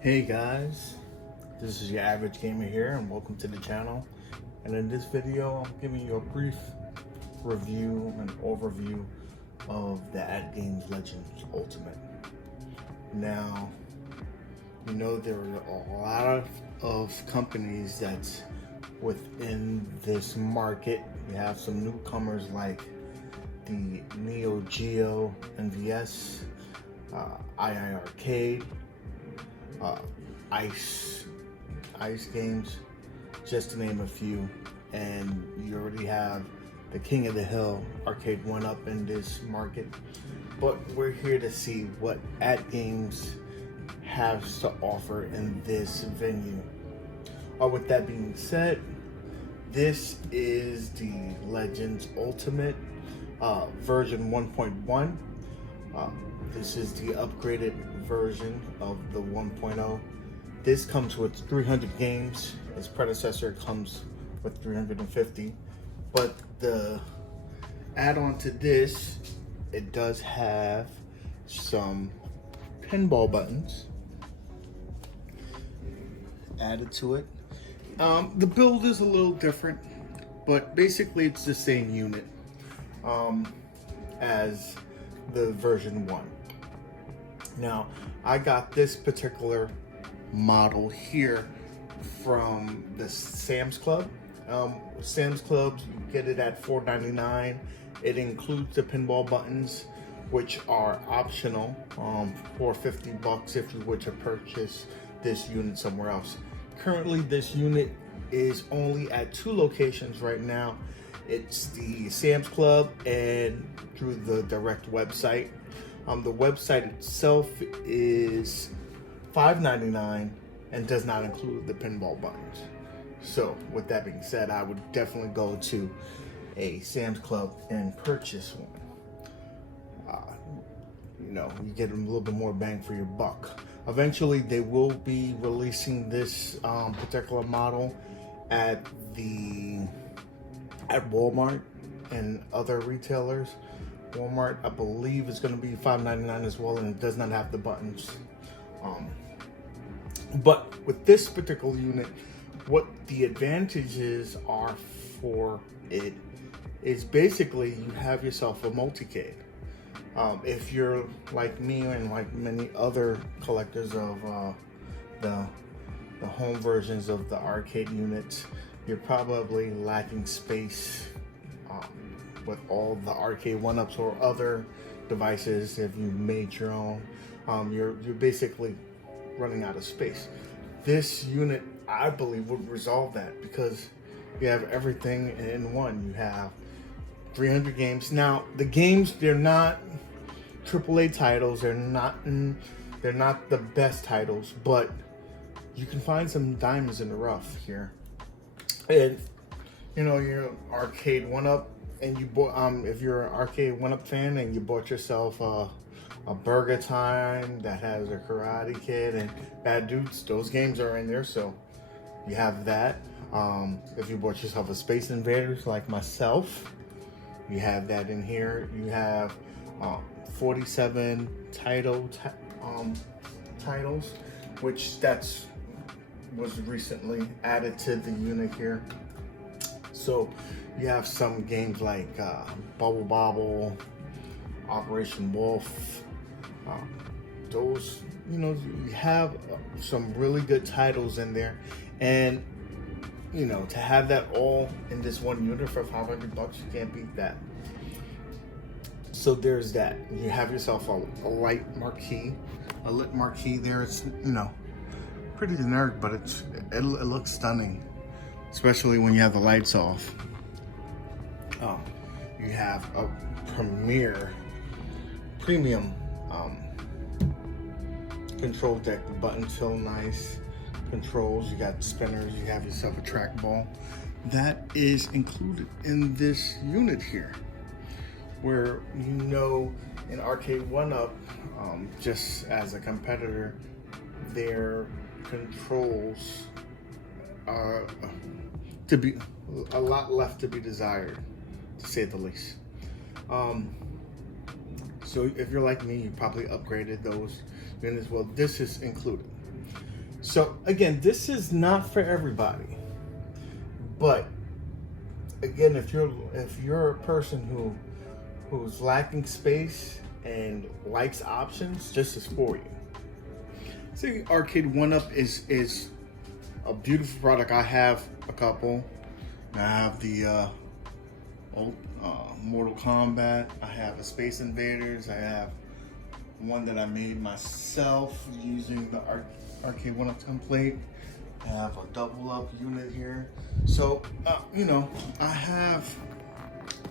Hey guys, this is your average gamer here and welcome to the channel. And in this video I'm giving you a brief review and overview of the Atgames Legends Ultimate. Now, you know there are a lot of companies that's within this market. We have some newcomers like the Neo Geo NVS, II Arcade, Ice Games, just to name a few. And you already have the King of the Hill, Arcade 1UP in this market. But we're here to see what Atgames has to offer in this venue. With that being said, this is the Legends Ultimate version 1.1. This is the upgraded version of the 1.0. This comes with 300 games. Its predecessor comes with 350. But the add-on to this, it does have some pinball buttons added to it. The build is a little different, but basically it's the same unit as the version 1. Now, I got this particular model here from the Sam's Club. Sam's Club, you get it at $4.99. It includes the pinball buttons, which are optional for $50 if you were to purchase this unit somewhere else. Currently, this unit is only at 2 locations right now. It's the Sam's Club and through the direct website. The website itself is $5.99 and does not include the pinball buttons. So with that being said, I would definitely go to a Sam's Club and purchase one. You get a little bit more bang for your buck. Eventually, they will be releasing this particular model at Walmart and other retailers. Walmart, I believe, is going to be $5.99 as well, and it does not have the buttons. But with this particular unit, what the advantages are for it is basically you have yourself a multicade. If you're like me and like many other collectors of the home versions of the arcade units, you're probably lacking space with all the arcade 1UPs or other devices. If you made your own, you're basically running out of space. This unit, I believe, would resolve that because you have everything in one. You have 300 games. Now, the games, they're not AAA titles. They're not the best titles, but you can find some diamonds in the rough here. And you're arcade 1UP, and you bought if you're an arcade 1UP fan and you bought yourself a Burger Time that has a Karate Kid and Bad Dudes, those games are in there, so you have that. If you bought yourself a Space Invaders like myself, you have that in here. You have 47 titles, which was recently added to the unit here. So you have some games like Bubble Bobble, Operation Wolf. Those, you have some really good titles in there, and to have that all in this one unit for $500, you can't beat that. So there's that. You have yourself a lit marquee there. It's pretty generic, but it looks stunning, especially when you have the lights off. You have a premium control deck. The buttons feel nice. Controls, you got spinners, you have yourself a trackball. That is included in this unit here. Where in Arcade 1UP, just as a competitor, their controls are to be a lot left to be desired, to say the least. So if you're like me, you probably upgraded those units. Well, this is included. So again, this is not for everybody, but again, if you're a person who's lacking space and likes options, this is for you. See, Arcade 1-Up is a beautiful product. I have a couple. I have the Mortal Kombat. I have a Space Invaders. I have one that I made myself using the Arcade 1-Up template. I have a double up unit here. So, I have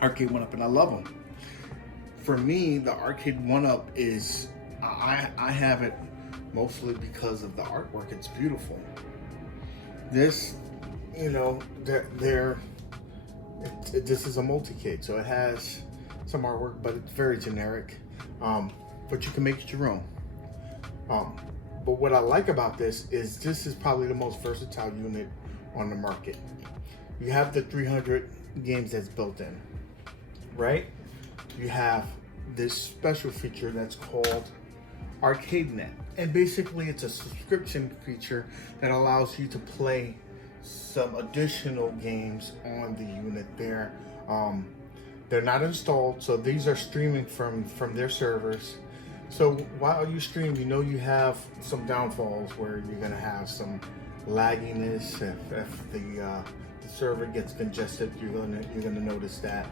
Arcade 1-Up and I love them. For me, the Arcade 1-Up is, I have it mostly because of the artwork. It's beautiful. This, this is a multi-cade, so it has some artwork, but it's very generic. But you can make it your own. But what I like about this is probably the most versatile unit on the market. You have the 300 games that's built in, right? You have this special feature that's called ArcadeNet. And basically it's a subscription feature that allows you to play some additional games on the unit there. They're not installed, so these are streaming from their servers. So while you stream, you have some downfalls where you're gonna have some lagginess. If the server gets congested, you're gonna notice that.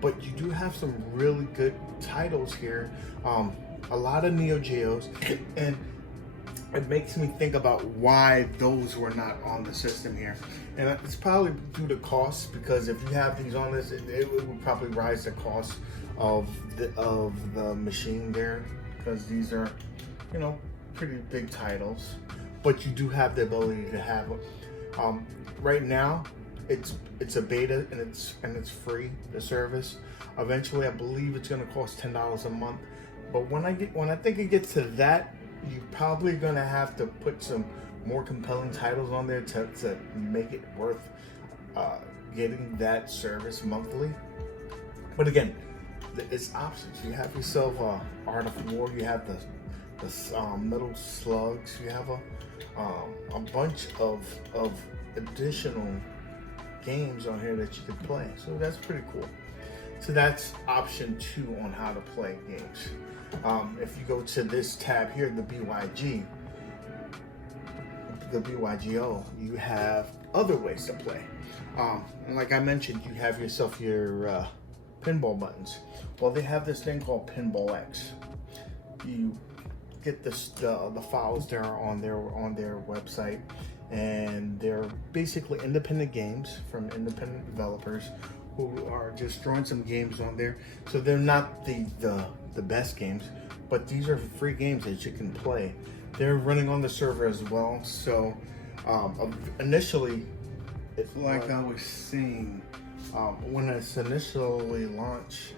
But you do have some really good titles here. A lot of Neo Geos, and it makes me think about why those were not on the system here. And it's probably due to cost, because if you have these on this, it would probably rise the cost of the machine there, because these are, pretty big titles. But you do have the ability to have them. Right now, it's a beta and it's free, the service. Eventually, I believe it's going to cost $10 a month. But when I think it gets to that, you're probably gonna have to put some more compelling titles on there to make it worth getting that service monthly. But again, it's options. You have yourself Art of War. You have the Metal Slugs. You have a bunch of additional games on here that you can play. So that's pretty cool. So that's option 2 on how to play games. If you go to this tab here, the BYGO, you have other ways to play. And like I mentioned, you have yourself your pinball buttons. Well, they have this thing called Pinball X. You get the files there on their website, and they're basically independent games from independent developers who are just throwing some games on there. So they're not the best games, but these are free games that you can play. They're running on the server as well. So initially, like I was saying, when it's initially launched,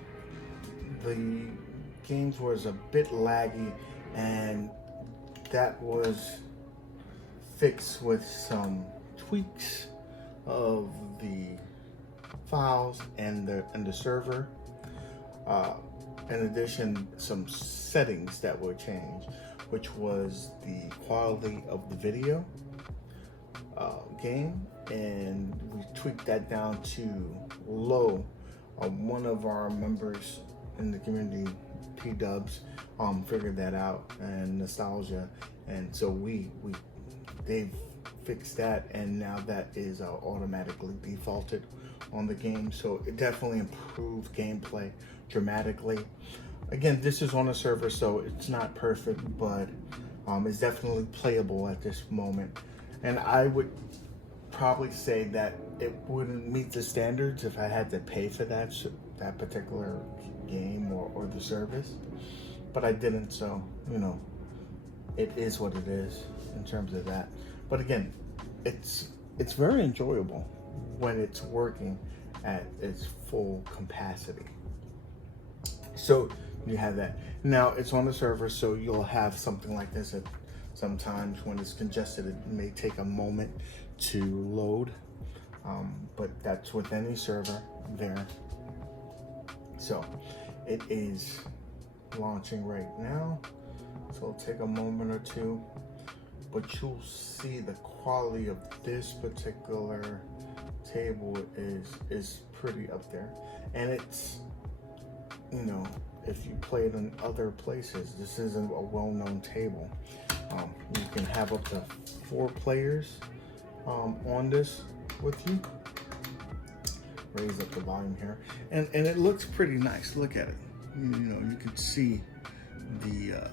the games was a bit laggy, and that was fixed with some tweaks of the files and the server. In addition, some settings that were changed, which was the quality of the video game, and we tweaked that down to low. One of our members in the community, P-Dubs, figured that out, and Nostalgia, and so they've fixed that, and now that is automatically defaulted on the game. So it definitely improved gameplay dramatically. Again, this is on a server, so it's not perfect, but it's definitely playable at this moment. And I would probably say that it wouldn't meet the standards if I had to pay for that particular game or the service, but I didn't, so it is what it is in terms of that. But again, it's very enjoyable when it's working at its full capacity. So you have that. Now it's on the server, so you'll have something like this at sometimes when it's congested. It may take a moment to load, but that's with any server there. So it is launching right now, so it'll take a moment or two. but you'll see the quality of this particular table is pretty up there. And it's, you know, if you play it in other places, this isn't a well-known table. You can have up to 4 players on this with you. Raise up the volume here, and it looks pretty nice. Look at it. You know, you can see the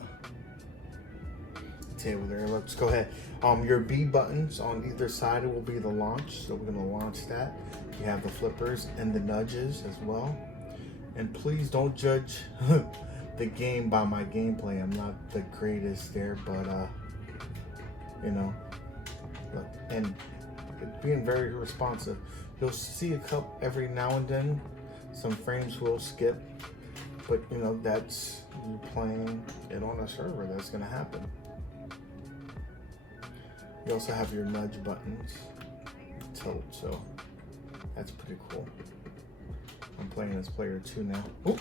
table there. Let's go ahead. Your B buttons on either side will be the launch, so we're gonna launch that. You have the flippers and the nudges as well. And please don't judge the game by my gameplay. I'm not the greatest there, but you know, look, and being very responsive. You'll see a couple every now and then. Some frames will skip, but you know, that's you playing it on a server. That's gonna happen. You also have your nudge buttons, tilt, so that's pretty cool. I'm playing as player 2 now. Ooh.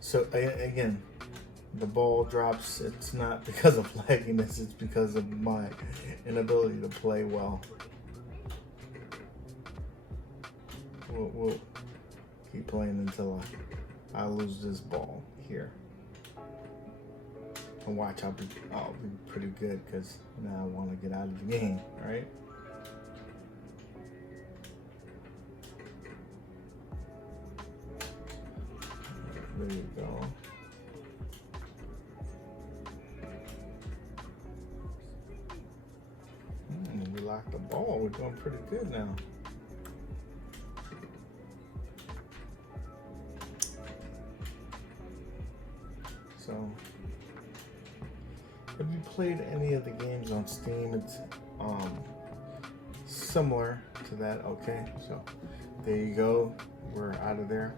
So again, the ball drops. It's not because of lagginess, it's because of my inability to play well. We'll keep playing until I lose this ball here. And watch, I'll be pretty good, because now I want to get out of the game, right? There you go. We locked the ball. We're doing pretty good now. So, if you played any of the games on Steam, it's similar to that. Okay, so there you go. We're out of there.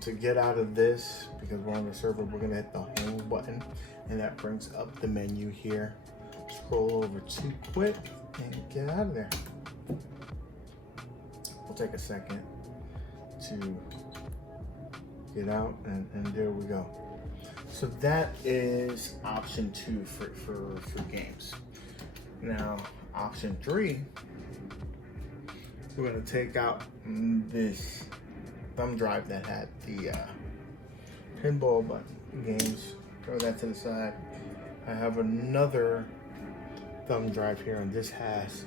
To get out of this, because we're on the server, we're gonna hit the home button, and that brings up the menu here. Scroll over to quit and get out of there. We'll take a second to get out, and there we go. So that is option 2 for games. Now, option 3, we're gonna take out this thumb drive that had the pinball button games. Throw that to the side. I have another thumb drive here, and this has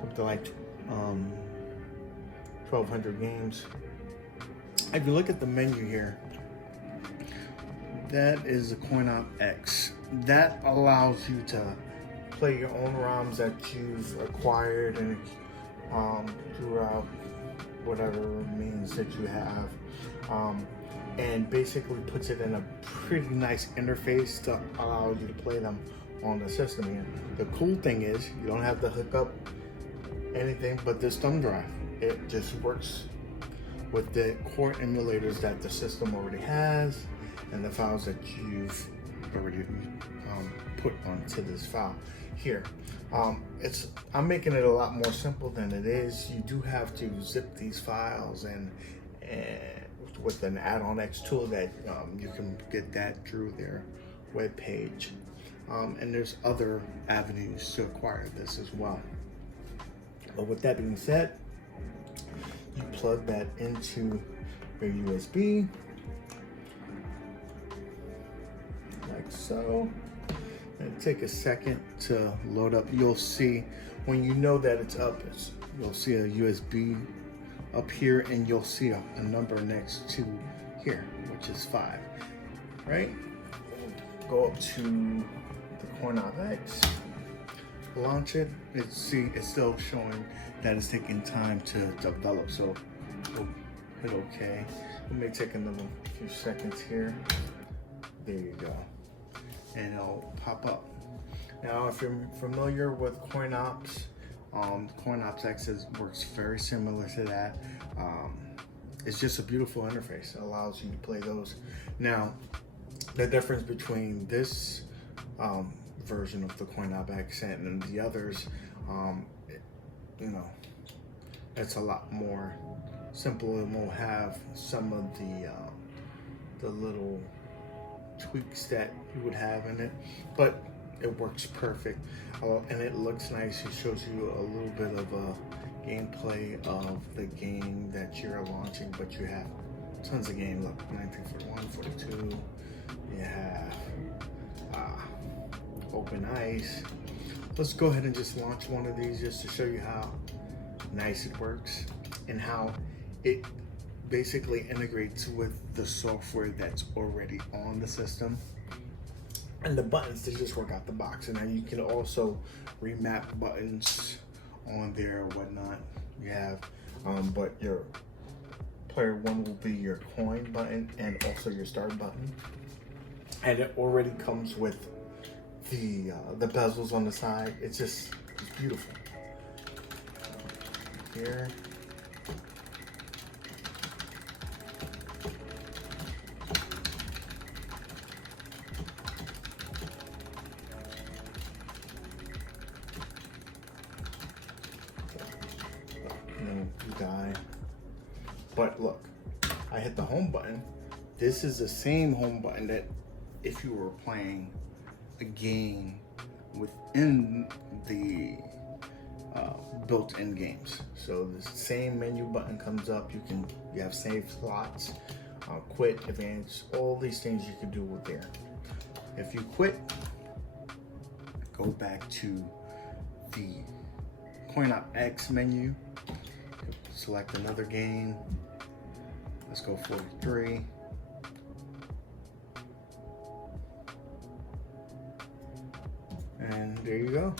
something like 1,200 games. If you look at the menu here, that is the Coin-Op X. That allows you to play your own ROMs that you've acquired and throughout whatever means that you have, and basically puts it in a pretty nice interface to allow you to play them on the system here. The cool thing is you don't have to hook up anything but this thumb drive. It just works with the core emulators that the system already has and the files that you've already put onto this file here. I'm making it a lot more simple than it is. You do have to zip these files, and with an add-on X tool that you can get that through their web page. And there's other avenues to acquire this as well. But with that being said, you plug that into your USB, like so. And take a second to load up. You'll see when you know that it's up, you'll see a USB up here, and you'll see a number next to here, which is 5, right? Go up to the Coin-Op X, launch it. It's still showing that it's taking time to develop, so we'll hit OK. It may take another few seconds here. There you go. And it'll pop up. Now, if you're familiar with Coin-Ops, Coin-Ops X works very similar to that. It's just a beautiful interface. It allows you to play those. Now, the difference between this version of the Coin-Op X and the others, you know, it's a lot more simple, and will have some of the little tweaks that you would have in it, but it works perfect, and it looks nice. It shows you a little bit of a gameplay of the game that you're launching, but you have tons of game. Look, 1941, 42. You have open ice. Let's go ahead and just launch one of these just to show you how nice it works and how it basically integrates with the software that's already on the system. And the buttons, they just work out the box. And now you can also remap buttons on there or whatnot. You have, but your player one will be your coin button and also your start button. And it already comes with the bezels on the side. It's beautiful. Here. You die. But look, I hit the home button. This is the same home button that if you were playing a game within the built-in games. So the same menu button comes up. You have save slots, quit, advance, all these things you can do with there. If you quit, go back to the Coin Op X menu, select another game. Let's go 43. And there you go.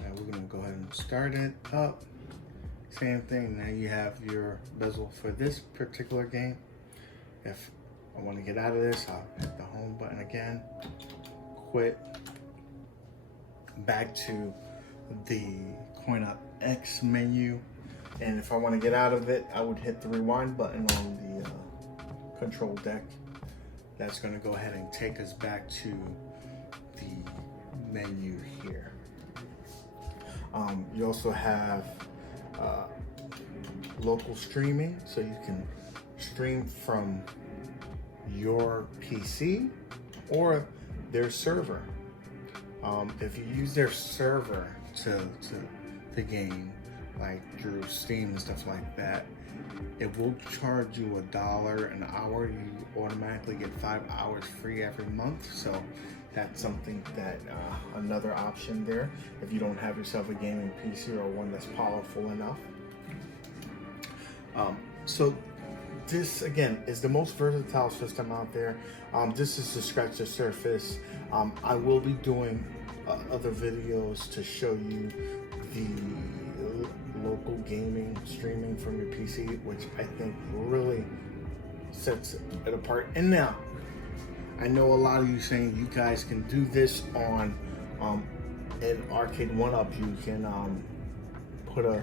Now we're gonna go ahead and start it up. Same thing, now you have your bezel for this particular game. If I wanna get out of this, I'll hit the home button again, quit, back to the Coin Op X menu. And if I wanna get out of it, I would hit the rewind button on the control deck. That's going to go ahead and take us back to the menu here. You also have local streaming, so you can stream from your PC or their server. If you use their server to the game, like through Steam and stuff like that, it will charge you $1 an hour. You automatically get 5 hours free every month. So that's something that another option there if you don't have yourself a gaming PC or one that's powerful enough. So this again is the most versatile system out there. This is to scratch the surface. I will be doing other videos to show you the local gaming streaming from your PC, which I think really sets it apart. And now, I know a lot of you saying you guys can do this on an arcade one-up. You can put a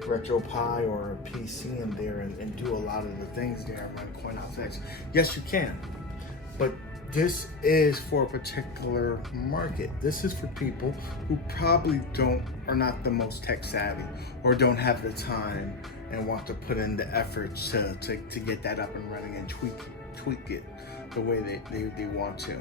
RetroPie or a PC in there and do a lot of the things there and run Coin Op X. Yes, you can, but this is for a particular market. This is for people who probably are not the most tech savvy or don't have the time and want to put in the effort to get that up and running and tweak it the way they want to.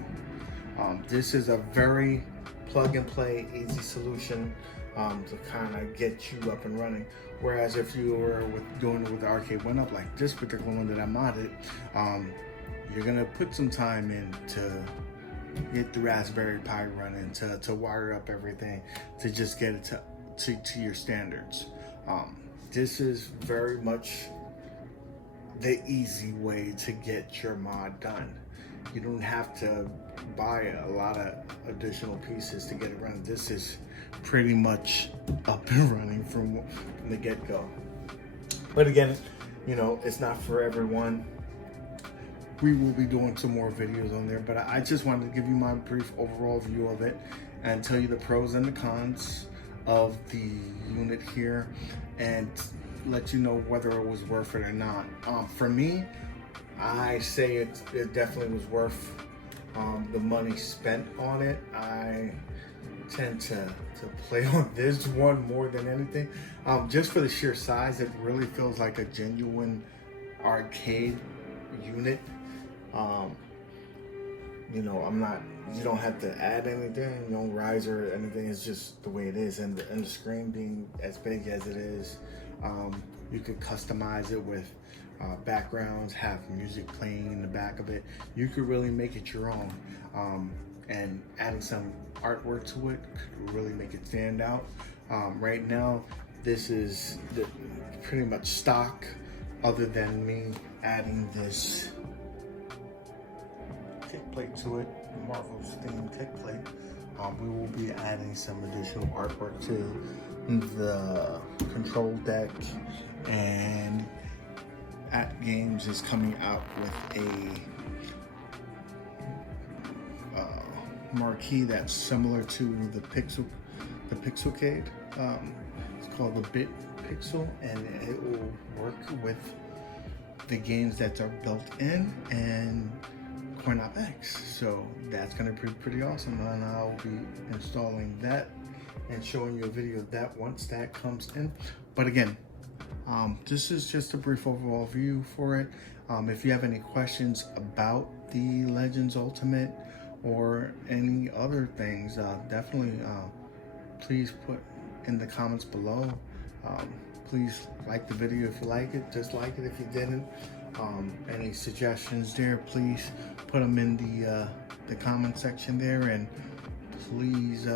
This is a very plug and play, easy solution to kind of get you up and running. Whereas if you were doing it with the arcade one-up, like this particular one that I modded, you're gonna put some time in to get the Raspberry Pi running, to wire up everything, to just get it to your standards. This is very much the easy way to get your mod done. You don't have to buy a lot of additional pieces to get it running. This is pretty much up and running from the get-go. But again, you know, it's not for everyone. We will be doing some more videos on there, but I just wanted to give you my brief overall view of it and tell you the pros and the cons of the unit here and let you know whether it was worth it or not. For me, I say it definitely was worth the money spent on it. I tend to play on this one more than anything. Just for the sheer size, it really feels like a genuine arcade unit. You know, you don't have to add anything, no riser or anything. It's just the way it is. And the screen being as big as it is, you could customize it with backgrounds, have music playing in the back of it. You could really make it your own. And adding some artwork to it could really make it stand out. Right now, this is pretty much stock, other than me adding this kick plate to it, Marvel's themed kick plate. We will be adding some additional artwork to the control deck, and Atgames is coming out with a marquee that's similar to the Pixelcade. It's called the Bit Pixel, and it will work with the games that are built in and Coin.X. So that's gonna be pretty awesome, and I'll be installing that and showing you a video of that once that comes in. But again, this is just a brief overall view for it. If you have any questions about the Legends Ultimate or any other things, definitely please put in the comments below. Please like the video if you like it, dislike it if you didn't. Any suggestions there, please put them in the comment section there, and please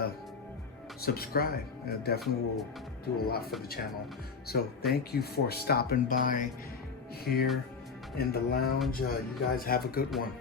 subscribe. It definitely will do a lot for the channel. So thank you for stopping by here in the lounge. You guys have a good one.